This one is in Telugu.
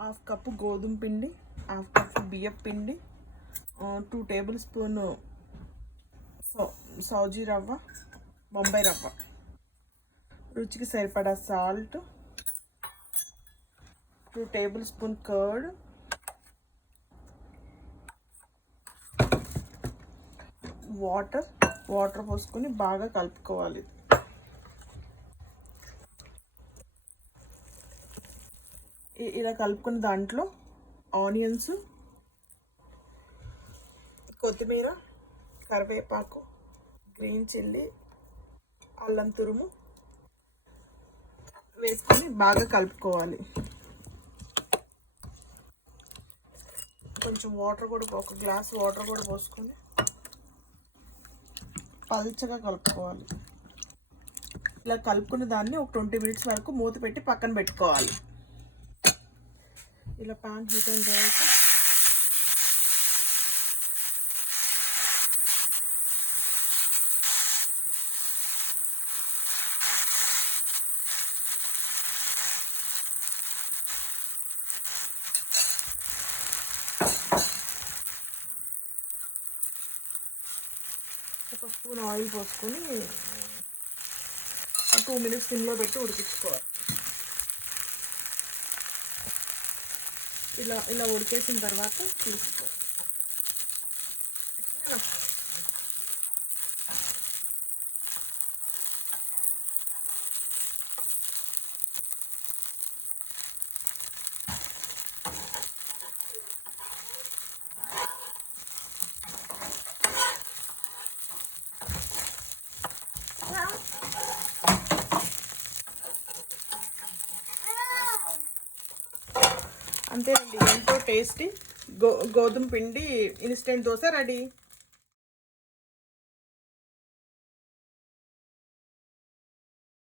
హాఫ్ కప్పు గోధుమ పిండి, హాఫ్ కప్పు బియ్యం పిండి, 2 టేబుల్ స్పూన్ సౌజీ రవ్వ, బొంబాయి రవ్వ, రుచికి సరిపడా salt, 2 table spoon curd, water పోసుకొని బాగా కలుపుకోవాలి. ఇలా కలుపుకున్న దాంట్లో ఆనియన్స్, కొత్తిమీర, కరివేపాకు, గ్రీన్ చిల్లీ, అల్లం తురుము వేసుకొని బాగా కలుపుకోవాలి. కొంచెం వాటర్ కూడా, ఒక గ్లాస్ వాటర్ కూడా పోసుకొని పల్చగా కలుపుకోవాలి. ఇలా కలుపుకున్న దాన్ని ఒక 20 మినిట్స్ వరకు మూత పెట్టి పక్కన పెట్టుకోవాలి. ఇలా పాన్ హీట్ అయిన తర్వాత ఒక స్పూన్ ఆయిల్ పోసుకొని 2 మినిట్స్ సిమ్లో పెట్టి ఉడికించుకోవాలి. ఇలా ఉడికేసిన తర్వాత తీసుకోవాలి. అంతేనండి, ఎంతో టేస్టీ గోధుమ పిండి ఇన్స్టెంట్ దోశ రెడీ.